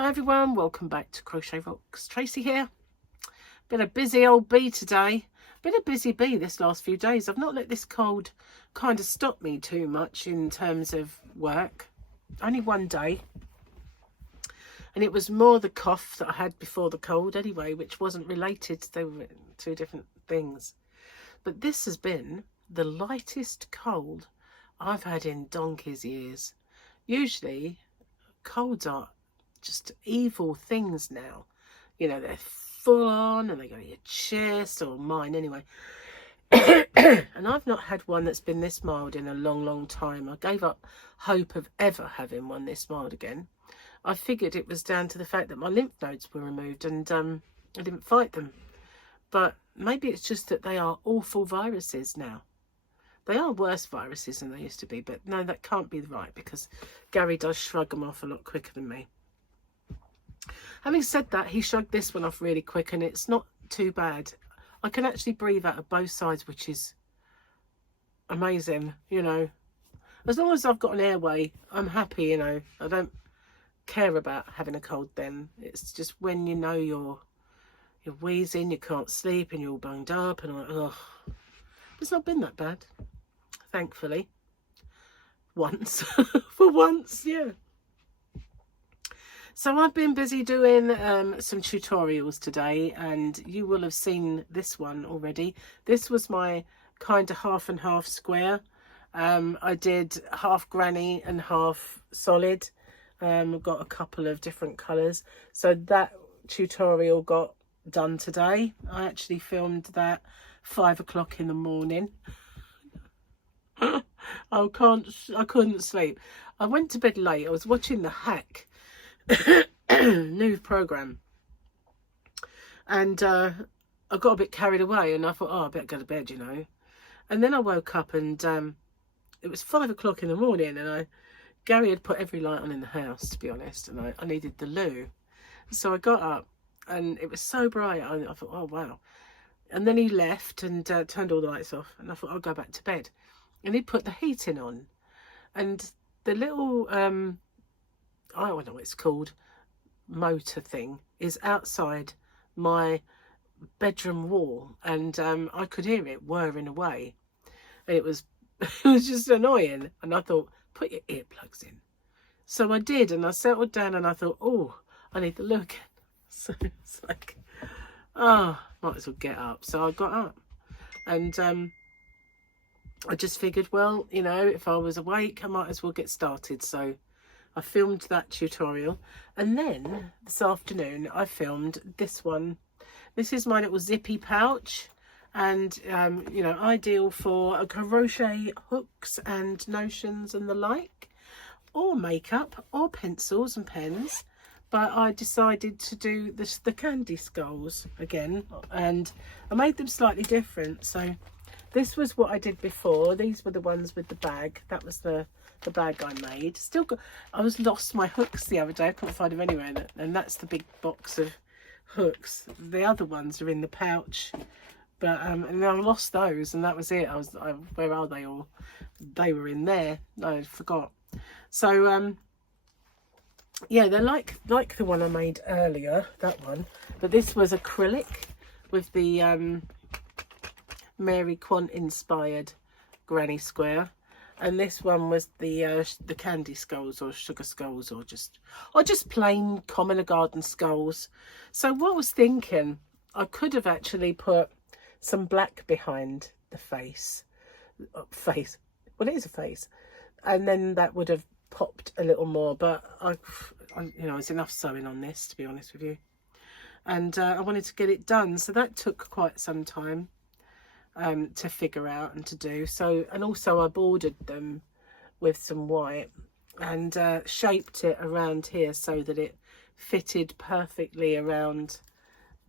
Hi everyone, welcome back to Crochet Rocks. Tracy here. Been a busy old bee today. Been a busy bee this last few days. I've not let this cold kind of stop me too much in terms of work. Only one day. And it was more the cough that I had before the cold anyway, which wasn't related. They were two different things. But this has been the lightest cold I've had in donkey's years. Usually colds are just evil things now. You know, they're full on and they go to your chest, or mine anyway. And I've not had one that's been this mild in a long time. I gave up hope of ever having one this mild again. I figured it was down to the fact that my lymph nodes were removed and I didn't fight them. But maybe it's just that they are awful viruses now. They are worse viruses than they used to be, but no, that can't be right because Gary does shrug them off a lot quicker than me. Having said that, he shrugged this one off really quick and it's not too bad. I can actually breathe out of both sides, which is amazing, you know. As long as I've got an airway, I'm happy, you know. I don't care about having a cold then. It's just when you know you're wheezing, you can't sleep and you're all bunged up and I'm like, ugh. It's not been that bad, thankfully. Once. For once, yeah. So I've been busy doing some tutorials today, and you will have seen this one already. This was my kind of half and half square. I did half granny and half solid. I've got a couple of different colours. So that tutorial got done today. I actually filmed that 5 o'clock in the morning. I couldn't sleep. I went to bed late. I was watching The Hack new program, and I got a bit carried away and I thought, oh, I better go to bed, you know. And then I woke up and it was 5 o'clock in the morning, and Gary had put every light on in the house, to be honest, and I needed the loo. So I got up and it was so bright. I thought, oh wow. And then he left and turned all the lights off, and I thought, I'll go back to bed. And he put the heating on, and the little I don't know what it's called, motor thing, is outside my bedroom wall, and I could hear it whirring away, and it was just annoying. And I thought, put your earplugs in. So I did, and I settled down and I thought, oh, I need to look. So it's like, oh, might as well get up. So I got up, and I just figured, well, you know, if I was awake, I might as well get started. So I filmed that tutorial, and then this afternoon I filmed this one. This is my little zippy pouch, and you know, ideal for crochet hooks and notions and the like, or makeup or pencils and pens. But I decided to do the candy skulls again, and I made them slightly different. So this was what I did before. These were the ones with the bag. That was the bag I made. Still got, I lost my hooks the other day. I couldn't find them anywhere, and that's the big box of hooks. The other ones are in the pouch, but and I lost those, and that was it. Where are they all? They were in there. I forgot. So yeah, they're like the one I made earlier, that one, but this was acrylic with the Mary Quant inspired granny square, and this one was the candy skulls, or sugar skulls, or just plain common garden skulls. So what I was thinking, I could have actually put some black behind the face. Well, it is a face, and then that would have popped a little more, but I you know, it's enough sewing on this, to be honest with you, and I wanted to get it done, so that took quite some time to figure out and to do. So, and also I bordered them with some white and shaped it around here so that it fitted perfectly around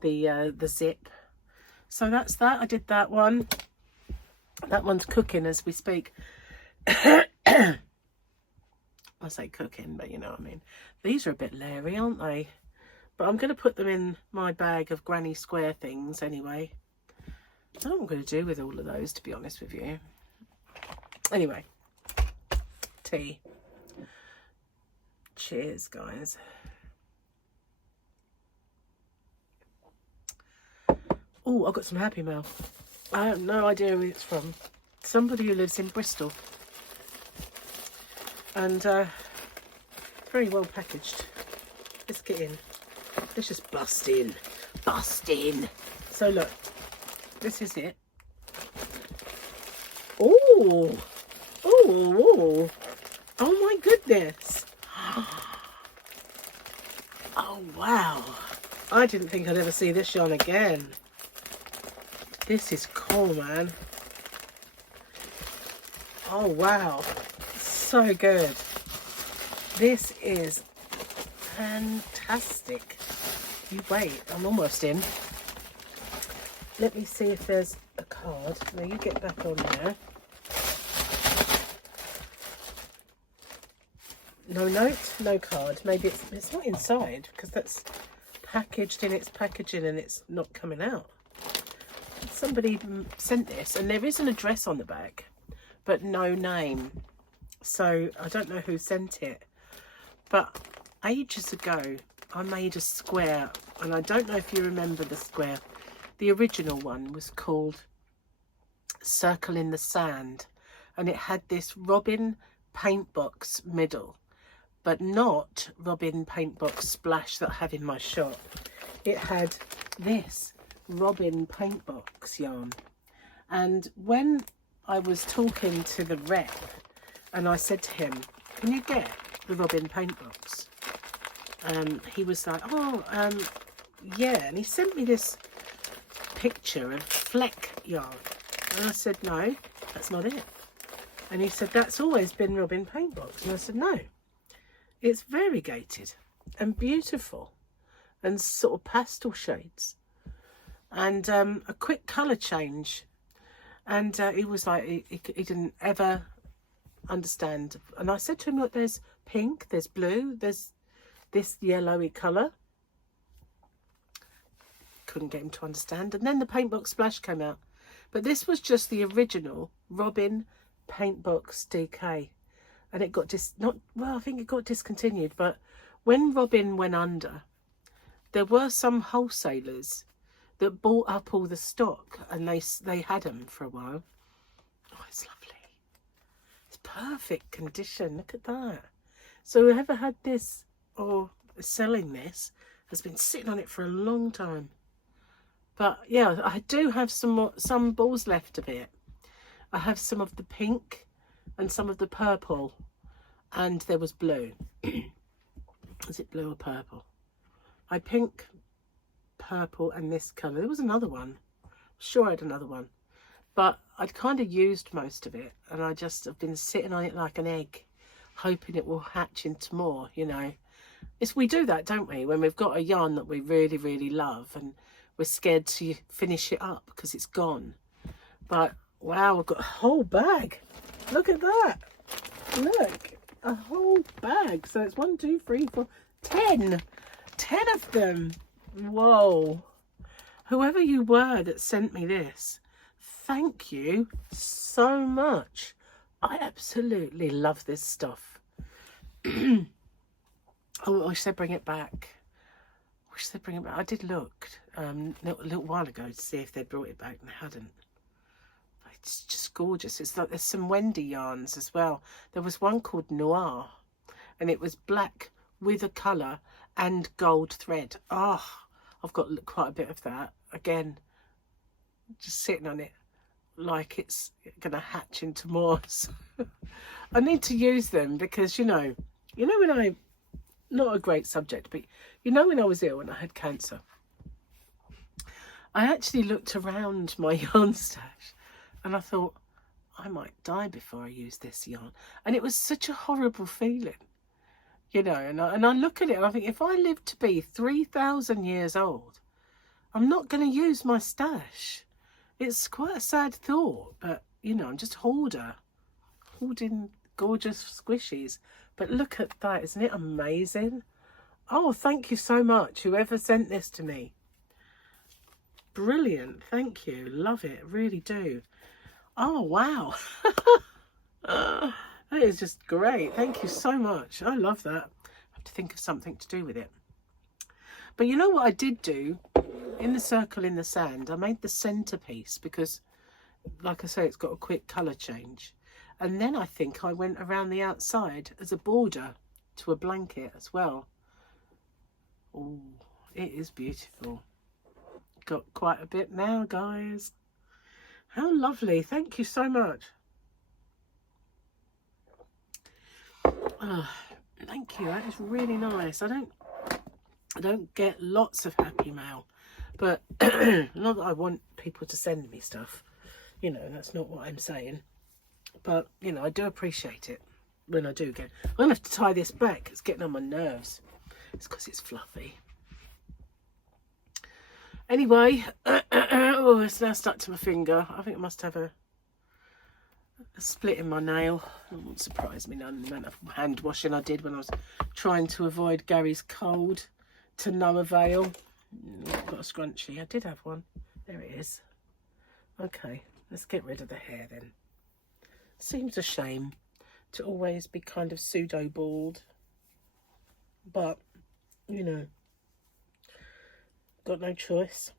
the zip. So that's that. I did that one. That one's cooking as we speak. I say cooking, but you know what I mean. These are a bit leery, aren't they? But I'm going to put them in my bag of granny square things anyway. I don't know what I'm going to do with all of those, to be honest with you. Anyway, tea. Cheers, guys. Oh, I've got some Happy Mail. I have no idea who it's from. Somebody who lives in Bristol. And very well packaged. Let's get in. Let's just bust in. Bust in. So look, this is it. Oh, oh, oh my goodness. Oh wow. I didn't think I'd ever see this yarn again. This is cool, man. Oh wow. So good. This is fantastic. You wait, I'm almost in. Let me see if there's a card. Now you get back on there. No note, no card. Maybe it's not inside because that's packaged in its packaging and it's not coming out. Somebody sent this and there is an address on the back, but no name. So I don't know who sent it. But ages ago, I made a square, and I don't know if you remember the square. The original one was called Circle in the Sand, and it had this robin paint box middle, but not robin paint box splash that I have in my shop. It had this robin paint box yarn. And when I was talking to the rep, and I said to him, can you get the robin paint box? He was like, oh, yeah. And he sent me this picture of fleck yarn. And I said, no, that's not it. And he said, that's always been robin paint box. And I said, no, it's variegated and beautiful and sort of pastel shades and a quick colour change. And he was like, he didn't ever understand. And I said to him, look, there's pink, there's blue, there's this yellowy colour. Couldn't get him to understand. And then the paint box splash came out. But this was just the original robin paint box DK. And it got I think it got discontinued. But when Robin went under, there were some wholesalers that bought up all the stock, and they had them for a while. Oh, it's lovely. It's perfect condition. Look at that. So whoever had this or is selling this has been sitting on it for a long time. But yeah, I do have some balls left of it. I have some of the pink and some of the purple, and there was blue. Is it blue or purple? I pink, purple, and this colour. There was another one. Sure, I had another one, but I'd kind of used most of it, and I just have been sitting on it like an egg, hoping it will hatch into more. You know, we do that, don't we? When we've got a yarn that we really, really love, and we're scared to finish it up because it's gone. But wow, I've got a whole bag. Look at that. Look, a whole bag. So it's 1, 2, 3, 4, 10. 10 of them. Whoa. Whoever you were that sent me this, thank you so much. I absolutely love this stuff. Oh, I wish they'd bring it back. I did look a little while ago to see if they'd brought it back, and they hadn't. But it's just gorgeous. It's like there's some Wendy yarns as well. There was one called Noir, and it was black with a colour and gold thread. Oh, I've got quite a bit of that. Again, just sitting on it like it's going to hatch into more. So I need to use them because, you know when not a great subject, but you know when I was ill and I had cancer, I actually looked around my yarn stash and I thought, I might die before I use this yarn. And it was such a horrible feeling, you know, and I look at it and I think, if I live to be 3,000 years old, I'm not going to use my stash. It's quite a sad thought, but, you know, I'm just hoarding gorgeous squishies. But look at that, isn't it amazing? Oh, thank you so much, whoever sent this to me. Brilliant, thank you, love it, really do. Oh, wow. That is just great, thank you so much. I love that. I have to think of something to do with it. But you know what I did do? in the circle in the sand, I made the centerpiece because, like I say, it's got a quick colour change. And then I think I went around the outside as a border to a blanket as well. Oh, it is beautiful. Got quite a bit now, guys. How lovely. Thank you so much. Oh, thank you. That is really nice. I don't get lots of happy mail, but not that I want people to send me stuff. You know, that's not what I'm saying. But, you know, I do appreciate it when I do get. I'm going to have to tie this back. It's getting on my nerves. It's because it's fluffy. Anyway, oh, it's now stuck to my finger. I think I must have a split in my nail. It won't surprise me none. The amount of hand washing I did when I was trying to avoid Gary's cold to no avail. I've got a scrunchie. I did have one. There it is. Okay, let's get rid of the hair then. Seems a shame to always be kind of pseudo bald, but you know, got no choice.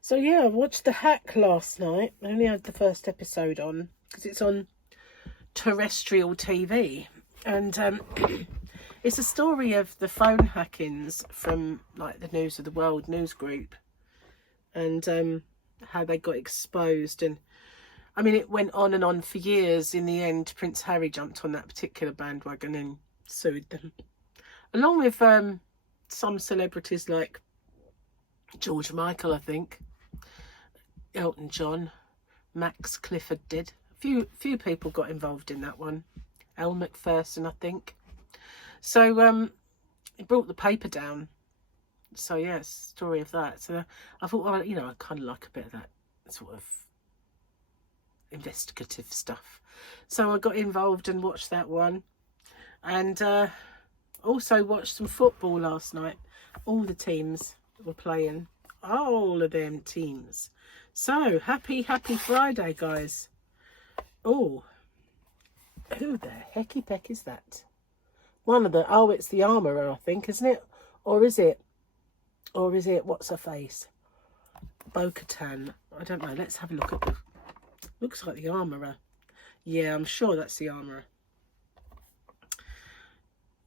So yeah, I watched The Hack last night. I only had the first episode on because it's on terrestrial TV, and it's a story of the phone hackings from like the News of the World news group, and how they got exposed. And I mean, it went on and on for years. In the end, Prince Harry jumped on that particular bandwagon and sued them, along with some celebrities like George Michael, I think, Elton John, Max Clifford did. Few people got involved in that one. Elle Macpherson, I think. So it brought the paper down. So yes, story of that. So I thought, well, you know, I kind of like a bit of that sort of investigative stuff. So I got involved and watched that one, and also watched some football last night. All the teams were playing, all of them teams. So happy Friday, guys. Oh, who the hecky peck is that? One of the, oh, it's the armourer, I think, isn't it? Or is it what's her face, Bo-Katan? I don't know. Let's have a look at the, looks like the armourer. Yeah, I'm sure that's the armourer.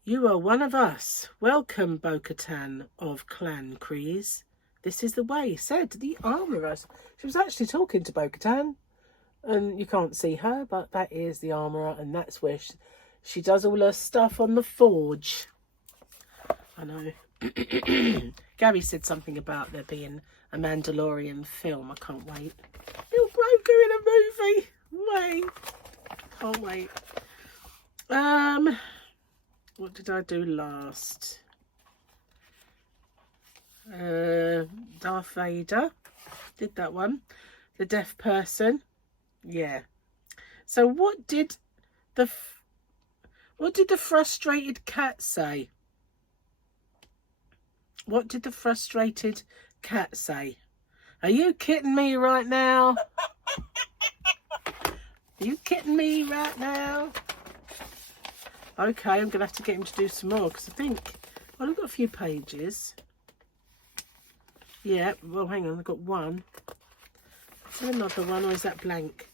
You are one of us. Welcome, Bo-Katan of Clan Kreese. This is the way, said the armourer. She was actually talking to Bo-Katan, and you can't see her, but that is the armourer, and that's where she does all her stuff on the forge. I know. Gary said something about there being a Mandalorian film. I can't wait. Little Grogu in a movie. Wait. Can't wait. What did I do last? Darth Vader. Did that one. The deaf person. Yeah. So what did the frustrated cat say? What did the frustrated cat say? Are you kidding me right now? Are you kidding me right now? Okay, I'm going to have to get him to do some more because I think, well, I've got a few pages. Yeah, well, hang on, I've got one. Is there another one or is that blank?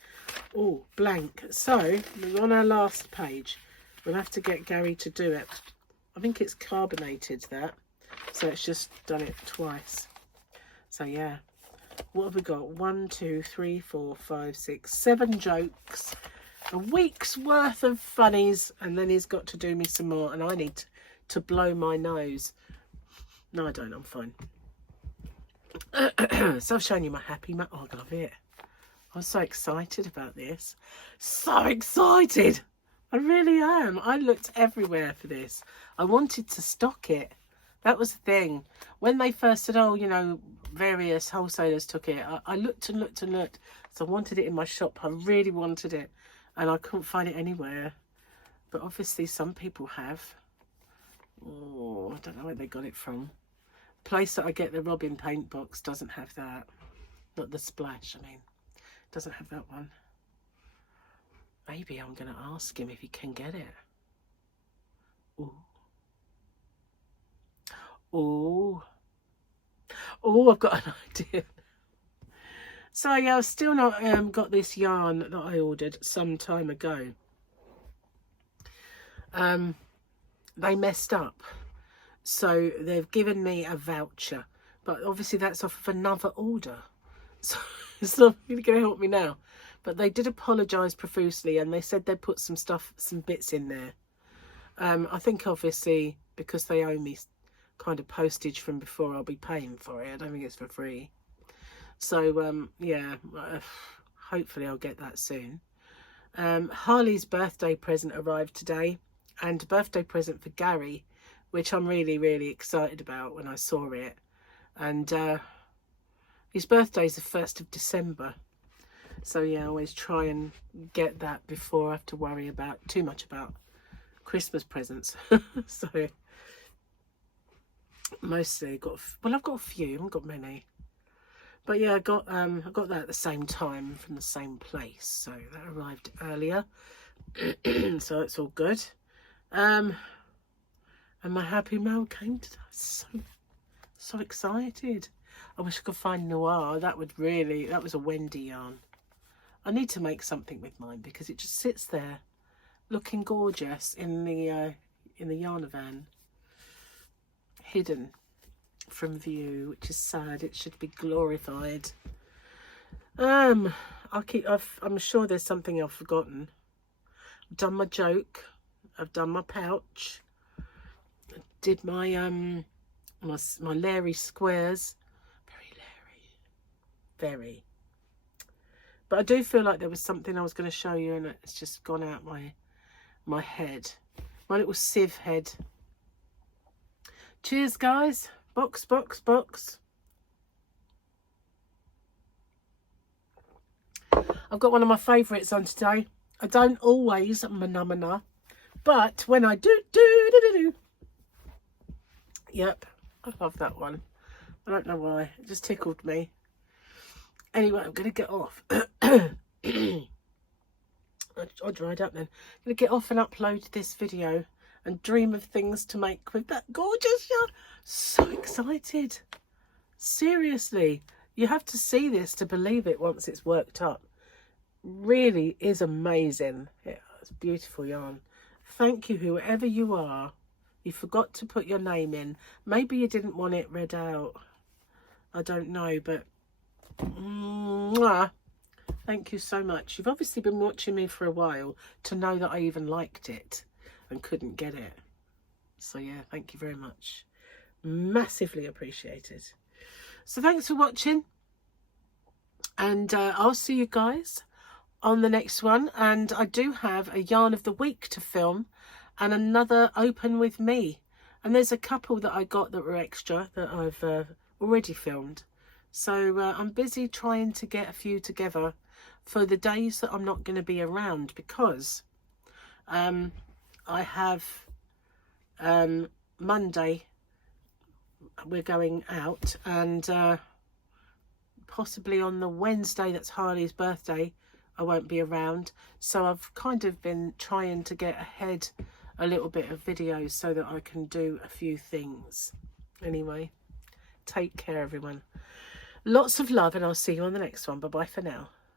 Oh, blank. So, we're on our last page. We'll have to get Gary to do it. I think it's carbonated, that. So it's just done it twice. So, yeah. What have we got? 1, 2, 3, 4, 5, 6, 7 jokes. A week's worth of funnies, and then he's got to do me some more, and I need to blow my nose. No, I don't. I'm fine. So I've shown you my happy mat. Oh, I love it. I'm so excited about this. So excited. I really am. I looked everywhere for this. I wanted to stock it. That was the thing. When they first said, oh, you know, various wholesalers took it, I looked and looked and looked. So I wanted it in my shop. I really wanted it. And I couldn't find it anywhere. But obviously some people have. Oh, I don't know where they got it from. The place that I get the Robin paint box doesn't have that. Not the splash, I mean. Doesn't have that one. Maybe I'm going to ask him if he can get it. Ooh. Ooh. Oh, I've got an idea. So yeah, I've still not got this yarn that I ordered some time ago. They messed up, so they've given me a voucher, but obviously that's off of another order, so it's not really going to help me now. But they did apologise profusely, and they said they'd put some bits in there. I think obviously because they owe me kind of postage from before, I'll be paying for it. I don't think it's for free. So yeah, hopefully I'll get that soon. Harley's birthday present arrived today, and a birthday present for Gary, which I'm really excited about when I saw it. And his birthday's the 1st of December. So yeah, I always try and get that before I have to worry about too much about Christmas presents. So mostly I've got a few, I haven't got many. But yeah, I got that at the same time from the same place, so that arrived earlier. So it's all good. And my happy mail came today. So excited. I wish I could find Noir. That was a Wendy yarn. I need to make something with mine because it just sits there looking gorgeous in the Yarnavan, hidden from view, which is sad. It should be glorified. I'm sure there's something I've forgotten. I've done my joke. I've done my pouch. I did my my Larry squares. Very. But I do feel like there was something I was going to show you, and it's just gone out my head. My little sieve head. Cheers, guys. Box. I've got one of my favourites on today. I don't always manamana, but when I do. Yep, I love that one. I don't know why. It just tickled me. Anyway, I'm going to get off. I dried up then. I'm going to get off and upload this video and dream of things to make with that gorgeous yarn. So excited. Seriously, you have to see this to believe it once it's worked up. Really is amazing. Yeah, it's beautiful yarn. Thank you, whoever you are. You forgot to put your name in. Maybe you didn't want it read out. I don't know, but thank you so much. You've obviously been watching me for a while to know that I even liked it and couldn't get it. So yeah, thank you very much. Massively appreciated. So thanks for watching, and I'll see you guys on the next one. And I do have a yarn of the week to film and another open with me, and there's a couple that I got that were extra that I've already filmed. So I'm busy trying to get a few together for the days that I'm not going to be around, because I have Monday we're going out, and possibly on the Wednesday that's Harley's birthday I won't be around. So I've kind of been trying to get ahead a little bit of videos so that I can do a few things. Anyway, take care everyone. Lots of love, and I'll see you on the next one. Bye bye for now.